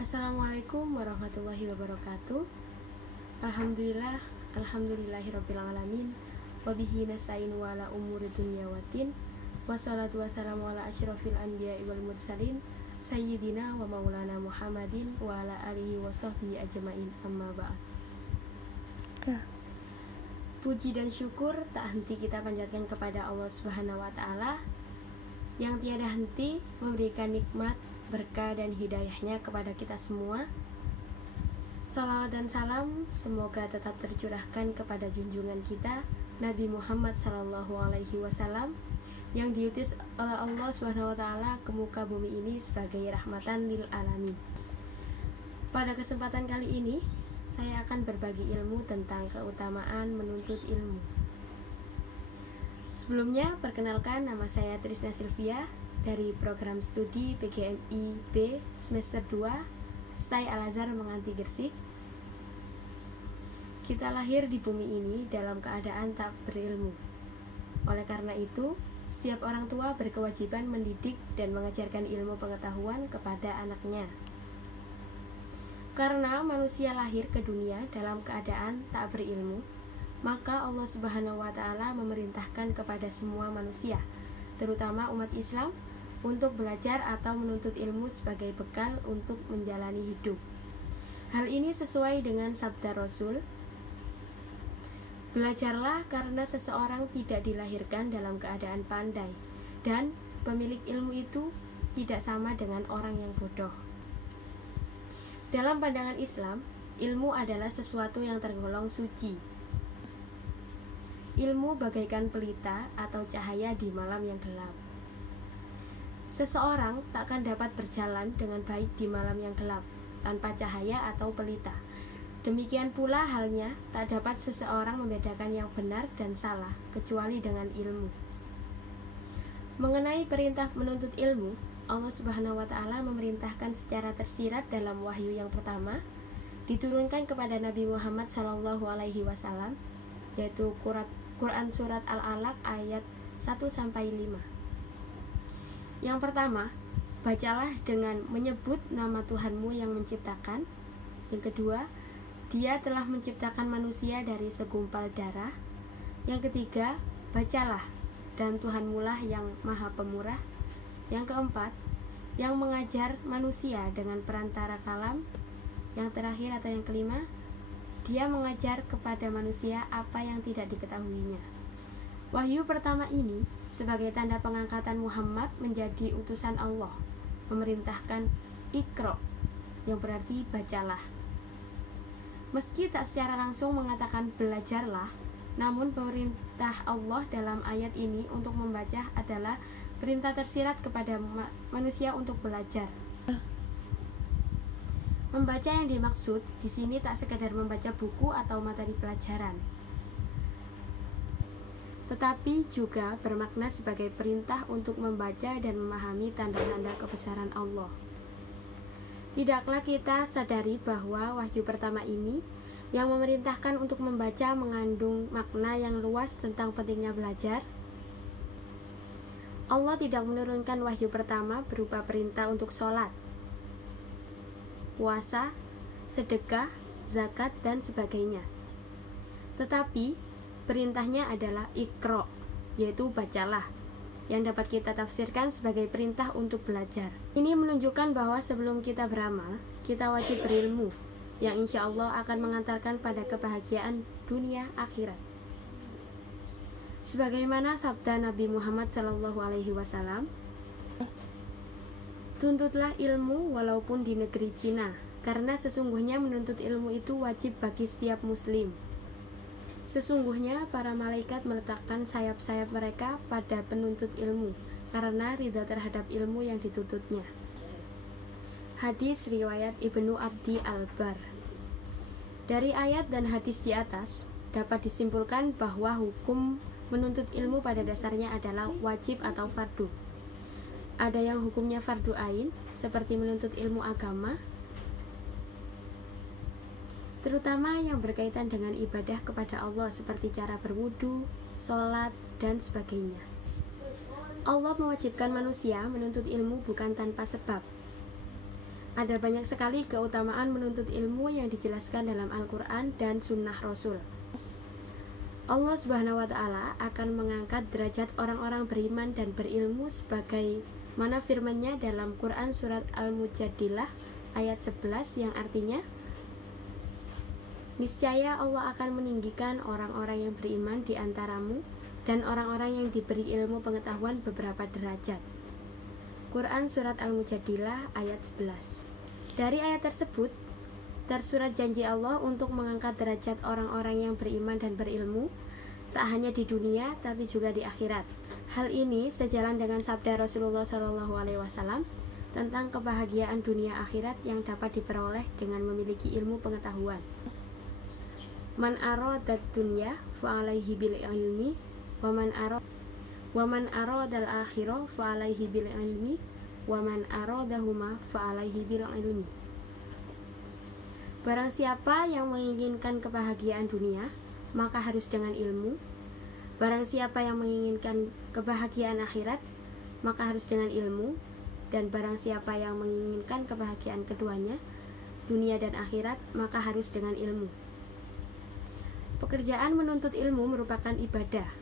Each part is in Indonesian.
Assalamualaikum warahmatullahi wabarakatuh. Alhamdulillahirrabbilalamin. Wabihi nasta'in wa ala umuri dunya waddin. Wassalatu wassalamu ala asyrafil anbiya'i wal mursalin Sayyidina wa maulana Muhammadin wa ala alihi wa sahbihi ajma'in, amma ba'd. Puji dan syukur tak henti kita panjatkan kepada Allah Subhanahu wa Ta'ala yang tiada henti memberikan nikmat, berkah dan hidayahnya kepada kita semua. Salawat dan salam semoga tetap tercurahkan kepada junjungan kita Nabi Muhammad SAW yang diutus oleh Allah Subhanahu wa Ta'ala ke muka bumi ini sebagai rahmatan lil alamin. Pada kesempatan kali ini saya akan berbagi ilmu tentang keutamaan menuntut ilmu. Sebelumnya, perkenalkan, nama saya Trisna Sylvia dari program studi PGMI B semester 2 STAI Al-Azhar Menganti Gresik. Kita lahir di bumi ini dalam keadaan tak berilmu. Oleh karena itu, setiap orang tua berkewajiban mendidik dan mengajarkan ilmu pengetahuan kepada anaknya. Karena manusia lahir ke dunia dalam keadaan tak berilmu, maka Allah Subhanahu wa Ta'ala memerintahkan kepada semua manusia, terutama umat Islam, untuk belajar atau menuntut ilmu sebagai bekal untuk menjalani hidup. Hal ini sesuai dengan sabda Rasul, "Belajarlah karena seseorang tidak dilahirkan dalam keadaan pandai, dan pemilik ilmu itu tidak sama dengan orang yang bodoh." Dalam pandangan Islam, ilmu adalah sesuatu yang tergolong suci. Ilmu bagaikan pelita atau cahaya di malam yang gelap. Seseorang takkan dapat berjalan dengan baik di malam yang gelap tanpa cahaya atau pelita. Demikian pula halnya tak dapat seseorang membedakan yang benar dan salah kecuali dengan ilmu. Mengenai perintah menuntut ilmu, Allah Subhanahu wa Ta'ala memerintahkan secara tersirat dalam wahyu yang pertama diturunkan kepada Nabi Muhammad SAW, yaitu Quran Surat Al-Alaq ayat 1-5. Yang pertama, bacalah dengan menyebut nama Tuhanmu yang menciptakan. Yang kedua, Dia telah menciptakan manusia dari segumpal darah. Yang ketiga, bacalah, dan Tuhanmu lah yang maha pemurah. Yang keempat, yang mengajar manusia dengan perantara kalam. Yang terakhir atau yang kelima, Dia mengajar kepada manusia apa yang tidak diketahuinya. Wahyu pertama ini sebagai tanda pengangkatan Muhammad menjadi utusan Allah, memerintahkan Iqra, yang berarti bacalah. Meski tak secara langsung mengatakan belajarlah, namun perintah Allah dalam ayat ini untuk membaca adalah perintah tersirat kepada manusia untuk belajar. Membaca yang dimaksud di sini tak sekadar membaca buku atau materi pelajaran, tetapi juga bermakna sebagai perintah untuk membaca dan memahami tanda-tanda kebesaran Allah. Tidaklah kita sadari bahwa wahyu pertama ini yang memerintahkan untuk membaca mengandung makna yang luas tentang pentingnya belajar? Allah tidak menurunkan wahyu pertama berupa perintah untuk sholat, puasa, sedekah, zakat, dan sebagainya. Tetapi perintahnya adalah Iqra, yaitu bacalah, yang dapat kita tafsirkan sebagai perintah untuk belajar. Ini menunjukkan bahwa sebelum kita beramal, kita wajib berilmu, yang insya Allah akan mengantarkan pada kebahagiaan dunia akhirat. Sebagaimana sabda Nabi Muhammad SAW, "Tuntutlah ilmu walaupun di negeri Cina, karena sesungguhnya menuntut ilmu itu wajib bagi setiap muslim. Sesungguhnya para malaikat meletakkan sayap-sayap mereka pada penuntut ilmu karena ridha terhadap ilmu yang dituntutnya." Hadis riwayat Ibnu Abdi Al-Bar. Dari ayat dan hadis di atas dapat disimpulkan bahwa hukum menuntut ilmu pada dasarnya adalah wajib atau fardu. Ada yang hukumnya fardu ain seperti menuntut ilmu agama, terutama yang berkaitan dengan ibadah kepada Allah seperti cara berwudu, sholat, dan sebagainya. Allah mewajibkan manusia menuntut ilmu bukan tanpa sebab. Ada banyak sekali keutamaan menuntut ilmu yang dijelaskan dalam Al-Quran dan Sunnah Rasul. Allah Subhanahu wa Ta'ala akan mengangkat derajat orang-orang beriman dan berilmu sebagai mana firman-Nya dalam Quran surat Al-Mujadilah ayat 11 yang artinya, niscaya Allah akan meninggikan orang-orang yang beriman di antaramu dan orang-orang yang diberi ilmu pengetahuan beberapa derajat. Quran surat Al-Mujadilah ayat 11. Dari ayat tersebut tersurat janji Allah untuk mengangkat derajat orang-orang yang beriman dan berilmu, tak hanya di dunia tapi juga di akhirat. Hal ini sejalan dengan sabda Rasulullah SAW tentang kebahagiaan dunia akhirat yang dapat diperoleh dengan memiliki ilmu pengetahuan. Man aradad dunya fa alaihi bil ilmi wa man aradal akhirah fa alaihi bil ilmi wa man aradahuma fa alaihi bil ilmi. Barang siapa yang menginginkan kebahagiaan dunia, maka harus dengan ilmu. Barang siapa yang menginginkan kebahagiaan akhirat, maka harus dengan ilmu. Dan barang siapa yang menginginkan kebahagiaan keduanya, dunia dan akhirat, maka harus dengan ilmu. Pekerjaan menuntut ilmu merupakan ibadah.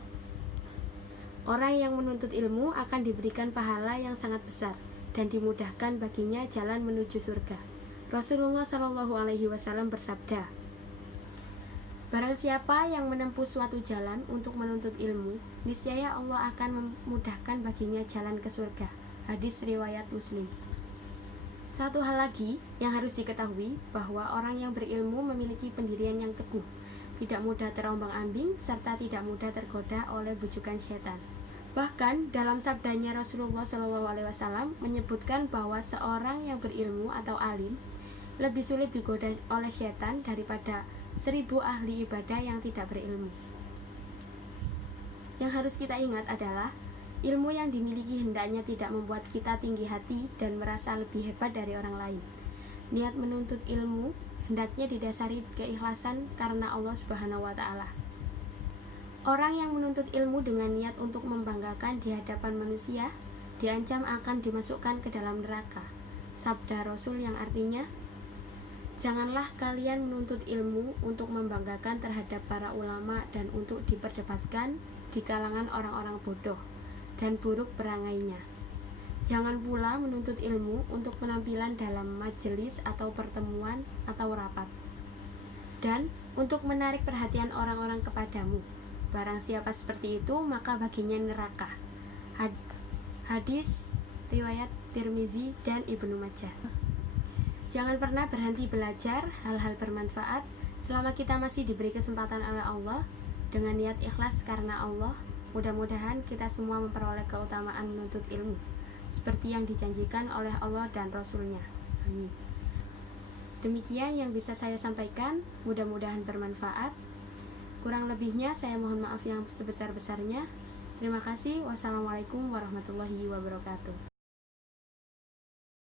Orang yang menuntut ilmu akan diberikan pahala yang sangat besar dan dimudahkan baginya jalan menuju surga. Rasulullah SAW bersabda, barang siapa yang menempuh suatu jalan untuk menuntut ilmu, niscaya Allah akan memudahkan baginya jalan ke surga. Hadis riwayat Muslim. Satu hal lagi yang harus diketahui bahwa orang yang berilmu memiliki pendirian yang teguh, tidak mudah terombang-ambing, serta tidak mudah tergoda oleh bujukan setan. Bahkan dalam sabdanya Rasulullah SAW menyebutkan bahwa seorang yang berilmu atau alim lebih sulit digoda oleh setan daripada 1000 ahli ibadah yang tidak berilmu. Yang harus kita ingat adalah ilmu yang dimiliki hendaknya tidak membuat kita tinggi hati dan merasa lebih hebat dari orang lain. Niat menuntut ilmu hendaknya didasari keikhlasan karena Allah Subhanahu wa Ta'ala. Orang yang menuntut ilmu dengan niat untuk membanggakan di hadapan manusia diancam akan dimasukkan ke dalam neraka. Sabda Rasul yang artinya, janganlah kalian menuntut ilmu untuk membanggakan terhadap para ulama dan untuk diperdebatkan di kalangan orang-orang bodoh dan buruk perangainya. Jangan pula menuntut ilmu untuk penampilan dalam majelis atau pertemuan atau rapat, dan untuk menarik perhatian orang-orang kepadamu. Barang siapa seperti itu, maka baginya neraka. Hadis riwayat Tirmizi dan Ibnu Majah. Jangan pernah berhenti belajar hal-hal bermanfaat selama kita masih diberi kesempatan oleh Allah dengan niat ikhlas karena Allah. Mudah-mudahan kita semua memperoleh keutamaan menuntut ilmu seperti yang dijanjikan oleh Allah dan Rasul-Nya. Amin. Demikian yang bisa saya sampaikan, mudah-mudahan bermanfaat. Kurang lebihnya saya mohon maaf yang sebesar-besarnya. Terima kasih. Wassalamualaikum warahmatullahi wabarakatuh.